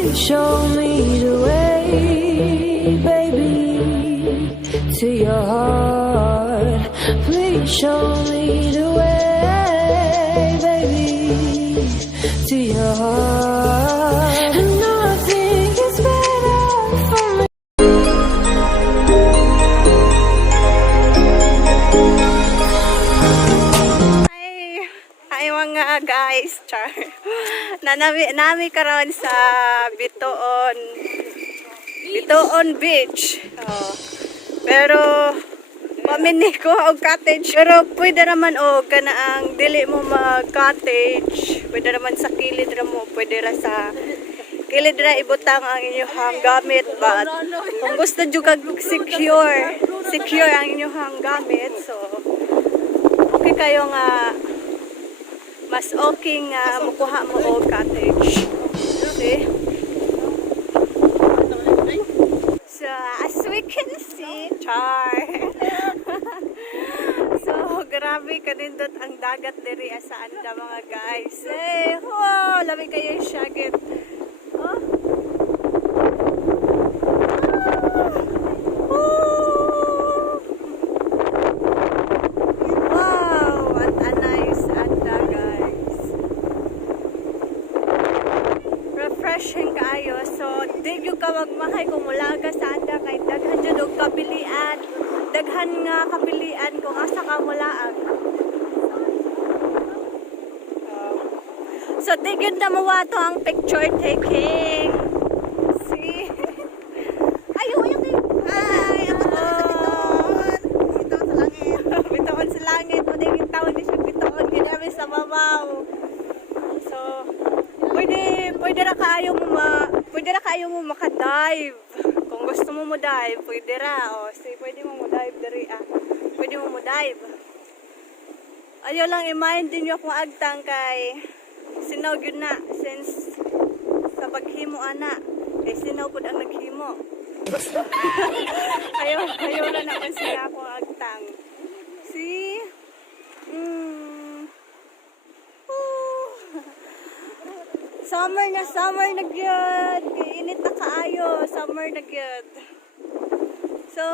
Please show me the way, baby, to your heart. Please show me the way, baby, to your heart. And nothing is better for me. Hi mga guys, char. Nami karon sa Bitoon Beach. Oh. Pero pamini ko og cottage, pero pwede naman og kanaang dili mo mag-cottage. Pwede naman sa kilid ra mo, pwede ra sa kilid ra ibutang ang inyong gamit, but kung gusto jud kag secure ang inyong gamit, so okay kayo nga mas okay nga mukuha mo og cottage. See? So, as we can see, char. So, grabe kanindot ang dagat diri sa anda mga guys. Eh, oh, labi kayo yung syagit. Oh. Refreshing kaayo. So, di gyud ka magmahay kung mulaga sa anda kay daghan jud og kabilian. Daghan nga kabilian kung asa ka mulaag. So, di gyud na mawato ang picture taking. See? Ayo, ay, ako sa bitoon. Bitoon sa langit. Bitoon sa langit. Mo di gyud tawag di siya bitoon kay sa mabaw. So, pwede ra kaayo mo maka-dive. Kung gusto mo mo-dive, pwede ra. O, say, pwede mo mo-dive diri Pwede mo mo-dive. Ayaw lang i-mind din nyo kung agtang kay sinaw gyud na since sa paghimo ana kay sinaw pud ang naghimo. ayaw na naman sila kung agtang. See? Summer na gyud. Init na kaayo. Summer na gyud. So,